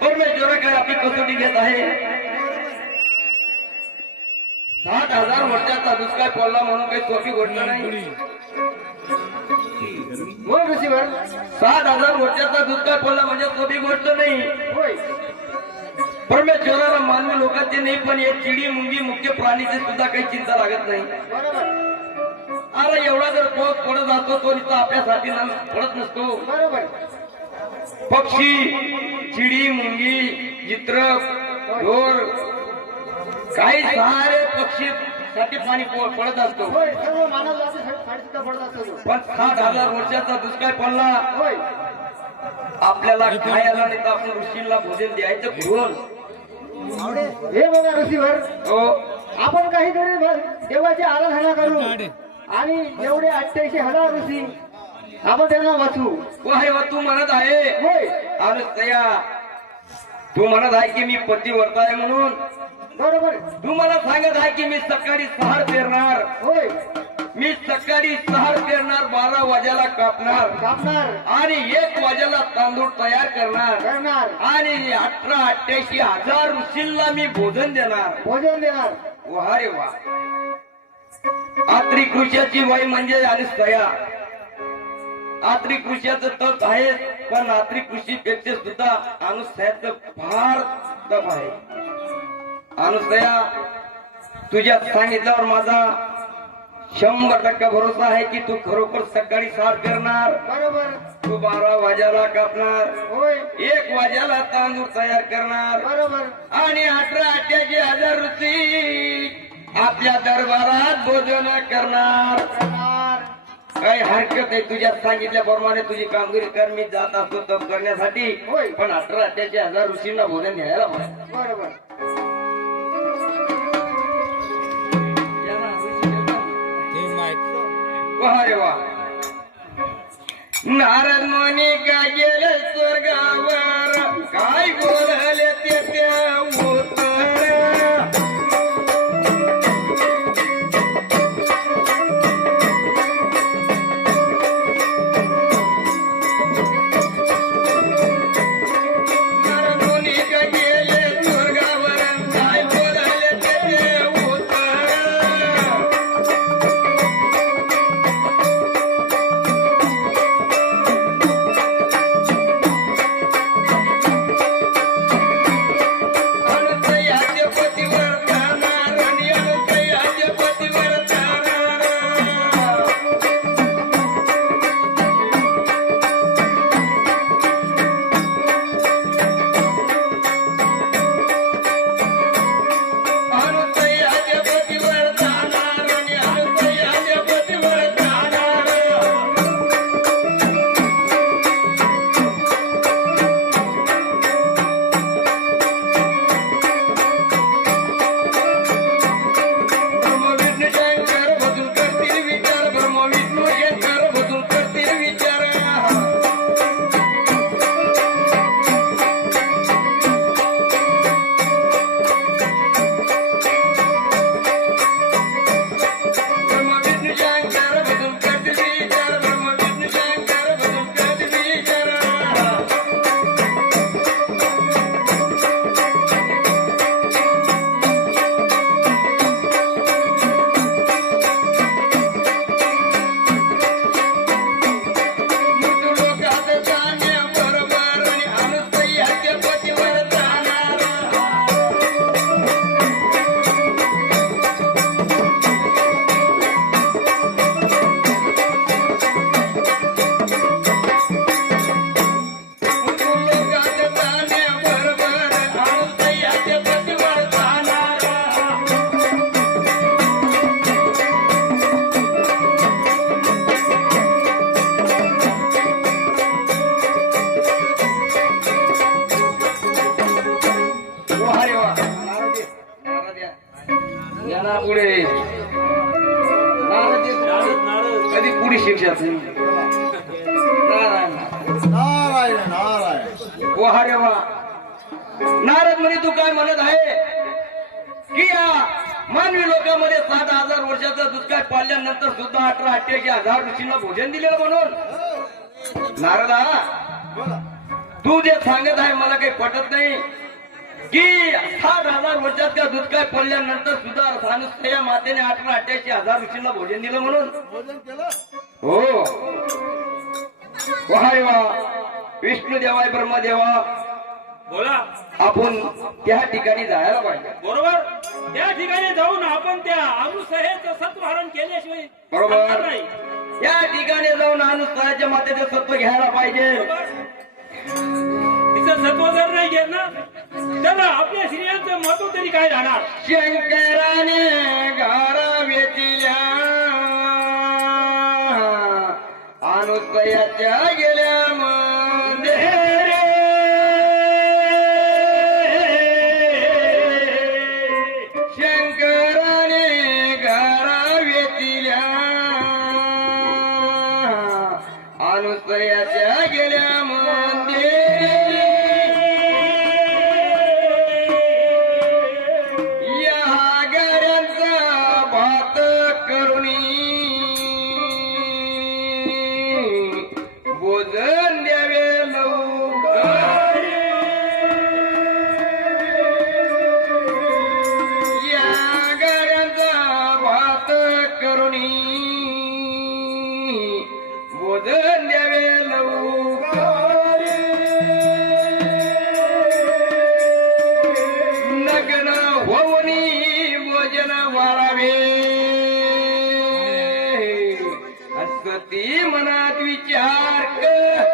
परमेश्वराकडे आपली कसोटी घेत आहे. 60,000 वर्षाचा दुष्काळ पडला म्हणून काही सोपी गोष्ट नाही. 60,000 वर्षाचा दुष्काळ पडला म्हणजे सोपी गोष्ट नाही. परमेश्वराला मानवी लोकांची नाही, पण हे चिडी मुंगी मुख्य प्राणीची सुद्धा काही चिंता लागत नाही. अरे एवढा जर पाऊस पडत असतो तो नुसता आपल्यासाठी पडत नसतो. पक्षी, चिडी, मुंगी, चित्र, ढोर, काही सारे पक्षी साठी पाणी पडत असतो. पण 60,000 वर्षाचा दुष्काळ पडला आपल्याला खायला नाही तर आपण ऋषीला भोजन द्यायचं भरून. हे बघा ऋषीवर, हो आपण काहीतरी देवाची आराधना करू आणि एवढे 88,000 ऋषी आपण त्यांना वाचू. तू म्हणत आहे होय, अनुसया, तू म्हणत आहे की मी पतिव्रता आहे म्हणून. बरोबर. तू मला सांगत आहे की मी सकाळी 6 पेरणार. होय, मी सकाळी 6 पेरणार, 12 वाजायला कापणार आणि 1 वाजायला तांदूळ तयार करणार आणि 88,000 ऋषींना मी भोजन देणार. वा रे वा. आत्री कृष्याची बाई म्हणजे अनुसया. आत्री कृष्याचं तप आहे, पण आत्री कृषीपेक्षा सुद्धा अनुसयाचं फार तप आहे. अनुसया, तुझ्या सांगितल्यावर माझा 100% भरोसा आहे की तू खरोखर सकाळी 6 करणार. बरोबर. तू 12 वाजायला कापणार. होय, 1 वाजायला तांदूळ तयार करणार. बरोबर. आणि 88,000 ऋषी आपल्या दरबारात भोजन करणार. काही हरकत आहे, तुझ्या सांगितल्याप्रमाणे तुझी कामगिरी कर. मी जात असतो तप करण्यासाठी. होय, पण 88,000 ऋषींना भोजन द्यायला पाहिजे. बरोबर. अरे वा. नारद मुनी का गेले स्वर्गावर, काय बोलले ते उत्तर. एवढी शिक्षा तुम्ही नारायण नारायण. वा रे वा. नारद मुनी तू काय म्हणत आहे की या मानवी लोकांमध्ये 7,000 वर्षाचा दुष्काळ पाळल्यानंतर सुद्धा 18,88,000 ऋषींना भोजन दिलेलं म्हणून नारदा तू जे सांगत आहे मला काही पटत नाही की 7,000 वर्षाचा दुष्काळ पडल्यानंतर सुद्धा अनुसया मातेने 18,88,000 ऋषींना भोजन दिलं म्हणून. भोजन केलं. हो वा रे वा. विष्णू देवाय ब्रह्मदेवा बोला. आपण त्या ठिकाणी जायला पाहिजे. बरोबर. त्या ठिकाणी जाऊन आपण त्या अनुसहेचं सत्वहरण केल्याशिवाय बरोबर. चालणार नाही. या ठिकाणी जाऊन अनुसाराच्या मातेचे सत्व घ्यायला पाहिजे. बरोबर. तिचं सत्व जर नाही घेत ना तर आपल्या स्त्रियांचं महत्व तरी काय राहणार. शंकराने घरावेतिल्या अनुसयाच्या गेल्या मंदिरे शंकराने घरावेतिल्या अनुसयाच्या गेल्या मंदिरे या गाड्यांचा भात करुणी भोजन द्यावे लवकर. या गाड्यांचा भात करुणी भोजन द्यावे लवकर. नग्न होऊनी भोजन वाढावे असती मनात विचार कर.